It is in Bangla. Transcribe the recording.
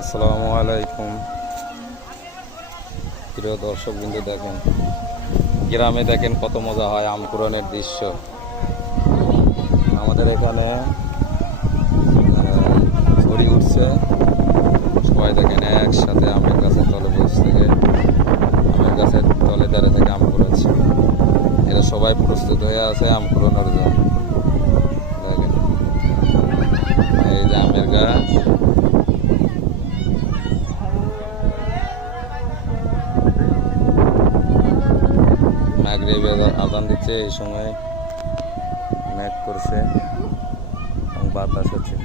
আসসালামু আলাইকুম প্রিয় দর্শক বিন্দু, দেখেন গ্রামে দেখেন কত মজা হয় আম কুড়ানোর দৃশ্য। আমাদের এখানে ঝড়ি উঠছে, সবাই দেখেন একসাথে আমের গাছের তলে বসে থেকে আমের গাছের তলে দাঁড়িয়ে থেকে আম কুড়াচ্ছে। এরা সবাই প্রস্তুত হয়ে আছে আম কুড়ানোর জন্য। দেখেন এই যে আমের গাছ, মাগরিবে আজান দিচ্ছে, এই সময় মেঘ করছে এবং বাতাস হচ্ছে।